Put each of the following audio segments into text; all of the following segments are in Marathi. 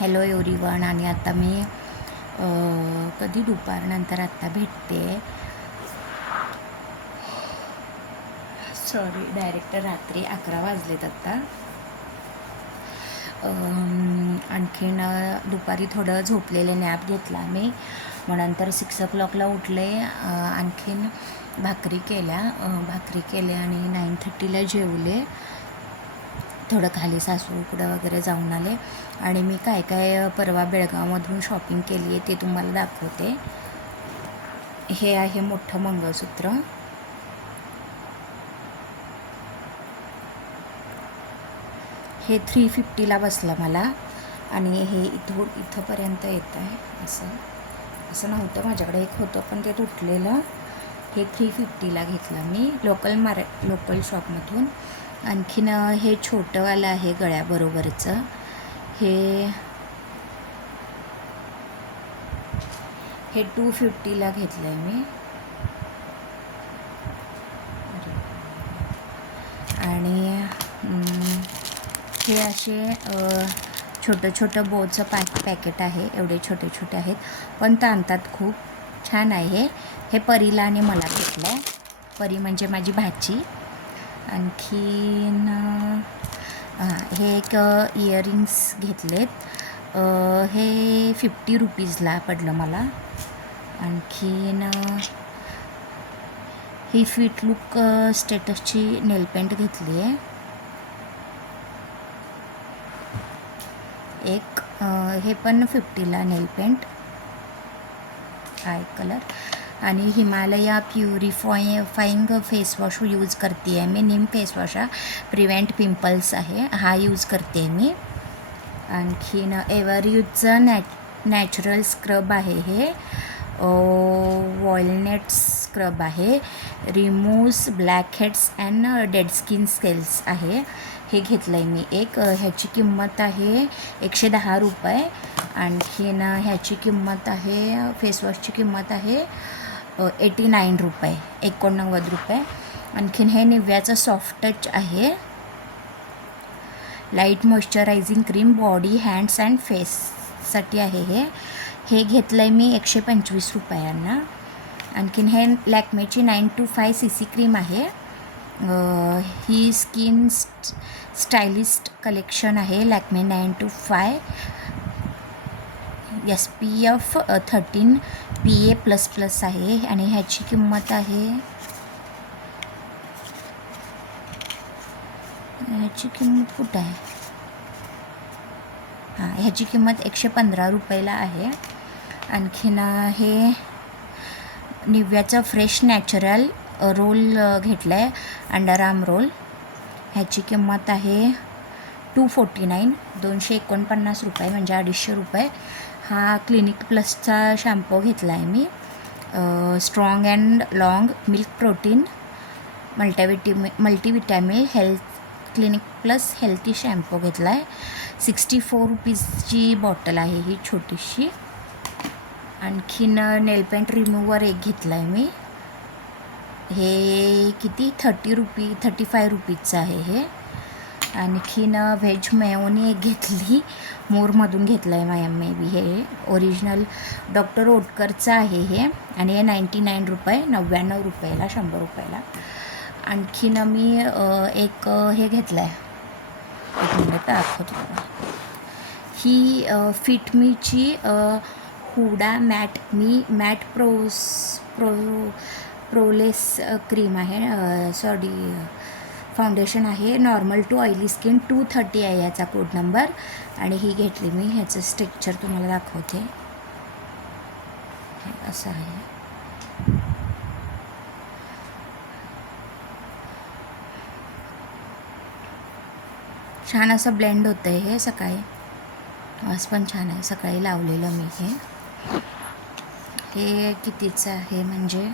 Hello everyone. आणि आता मी कधी दुपारनंतर आत्ता भेटते, सॉरी डायरेक्ट रात्री 11 वाजलेत आत्ता. आणखीन दुपारी थोडं झोपलेले नॅप घेतला मी, मग नंतर 6 o'clockला उठले. आणखीन भाकरी केल्या आणि 9:30ला जेवले. थोडं खाली सासूकडं वगैरे जाऊन आले. आणि मी काय काय परवा बेळगावमधून शॉपिंग केली आहे ते तुम्हाला दाखवते. हे आहे मोठं मंगळसूत्र. हे 350ला बसलं मला. आणि हे इथंपर्यंत येतं आहे. असं नव्हतं, माझ्याकडे एक होतं पण ते तुटलेलं. हे 350ला घेतलं मी लोकल शॉपमधून. आणखीन हे छोटंवालं आहे गळ्याबरोबरचं. हे 250ला घेतलं आहे मी. आणि हे असे छोटं बोचं पॅकेट आहे. एवढे छोटे आहेत पण ताणतात खूप. छान आहे हे परीला आणि मला घेतलं आहे. परी म्हणजे माझी भाची. आणखीन हे एक इयरिंग्स घेतलेत. हे 50 रुपीजला पडलं मला. आणखीन ही फिट लुक स्टेटसची नेलपेंट घेतली आहे एक. हे पण 50ला नेलपेंट, आय कलर. आणि हिमालया प्युरिफाईंग फेसवॉश यूज करते आहे मी. निम फेसवॉश प्रिव्हेंट पिंपल्स आहे, हा यूज करते आहे मी. आणखीन एव्हरयूजचं नॅचरल स्क्रब आहे. हे वॉलनट स्क्रब आहे. Removes black heads and dead skin cells आहे. हे घेतलं आहे मी एक. ह्याची किंमत आहे 110 रुपये. आणखीन ह्याची किंमत आहे, फेसवॉशची किंमत आहे 89 रुपये, 89 रुपये. आणखीन हे निव्याचं सॉफ्ट टच आहे. Light moisturizing cream body, hands and फेससाठी आहे. हे घेतलं आहे मी 125 रुपयांना. आणखीन हे लॅक्मेची 9 to 5 cc क्रीम आहे. ही स्किन स्टायलिस्ट कलेक्शन आहे. लॅक्मे 9 to 5 SPF 13 PA++ आहे. आणि ह्याची किंमत आहे, ह्याची किंमत कुठं आहे, ह्याची किंमत 115 रुपयाला आहे. आणखीन हे निव्याचं फ्रेश नॅचरल रोल घेतलं आहे, अंडर आर्म रोल. ह्याची किंमत आहे 249, 249 रुपये, म्हणजे 250 रुपये. हा क्लिनिक प्लसचा शॅम्पू घेतला आहे मी. Strong and long milk protein multivitamin health clinic plus healthy shampoo घेतला आहे. 64 रुपीजची बॉटल आहे ही छोटीशी. आणखीन नेलपेंट रिमूव्हर एक घेतला आहे मी. हे किती 35 रुपीजचं आहे हे. आणखीन व्हेज मेयोनी एक घेतली, मोरमधून घेतलं आहे मे बी. हे ओरिजिनल डॉक्टर ओटकरचं आहे हे. आणि हे 99 रुपये, 99 रुपयाला, 100 रुपयाला. आणखीन मी एक हे घेतलं आहे, एक मिनिट दाखवतो तुम्हाला. ही फिटमीची हुडा मॅट प्रोलेस क्रीम आहे, फाउंडेशन आहे. नॉर्मल टू ऑइली स्किन 230 आहे याचा कोड नंबर. आणि ही घेतली मी. ह्याचं स्ट्रक्चर तुम्हाला दाखवते. असं आहे. छान असं ब्लेंड होतं आहे हे. सकाळी वास पण छान आहे, सकाळी लावलेलं मी हे. हे कितीचं आहे म्हणजे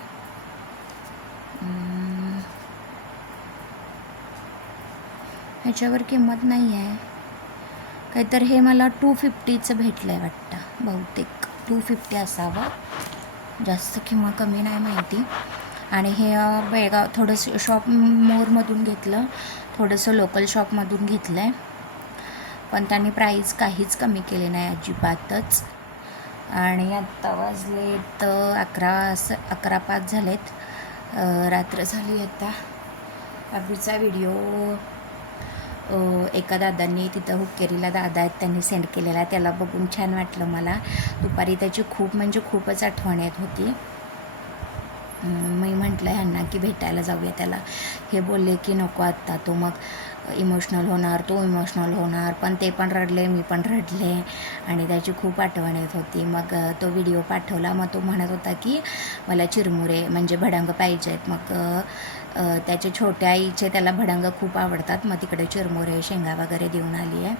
ह्याच्यावर किंमत नाही आहे काहीतरी. हे मला 250चं भेटलं आहे वाटतं, बहुतेक 250 असावं, जास्त किंवा कमी नाही माहिती. आणि हे बेळगाव थोडंसं मोरमधून घेतलं, थोडंसं लोकल शॉपमधून घेतलं आहे. पण त्यांनी प्राईस काहीच कमी केले नाही अजिबातच. आणि आत्ता वाजलेत 11:05 झालेत, रात्र झाली. आता अभीचा व्हिडिओ एका दादांनी तिथं हुक्केरीला दादा आहेत त्यांनी सेंड केलेला, त्याला बघून छान वाटलं मला. दुपारी त्याची खूप म्हणजे खूपच आठवण येत होती. मी म्हटलं ह्यांना की भेटायला जाऊया त्याला. हे बोलले की नको आत्ता, तो मग इमोशनल होणार, तो इमोशनल होणार. पण ते पण रडले, मी पण रडले आणि त्याची खूप आठवण येत होती. मग तो व्हिडिओ पाठवला. मग तो म्हणत होता की मला चिरमुरे म्हणजे भडंग पाहिजे आहेत. मग त्याच्या छोट्या आईचे त्याला भडंग खूप आवडतात. मग तिकडे चिरमुरे शेंगा वगैरे देऊन आली आहे,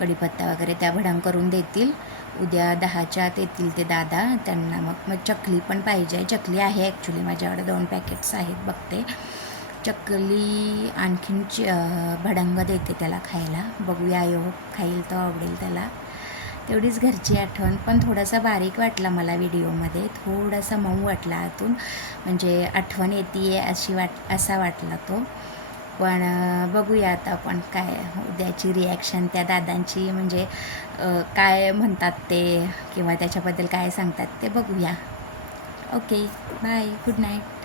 कढीपत्ता वगैरे, त्या भडंग करून देतील. उद्या 10च्या आत येतील ते दादा. त्यांना मग चकली पण पाहिजे. चकली आहे ॲक्च्युली माझ्याकडे 2 पॅकेट्स आहेत, बघते. चकली आणखीन भडंग देते त्याला खायला. बघूया, खाईल तर आवडेल त्याला. तेवढीच घरची आठवण. पण थोडासा बारीक वाटला मला व्हिडिओमध्ये, थोडासा मऊ वाटला आतून, म्हणजे आठवण येते असा वाटला तो. पण बघूया आता आपण काय उद्याची रिॲक्शन त्या दादांची, म्हणजे काय म्हणतात ते किंवा त्याच्याबद्दल काय सांगतात ते बघूया. Okay, bye, good night.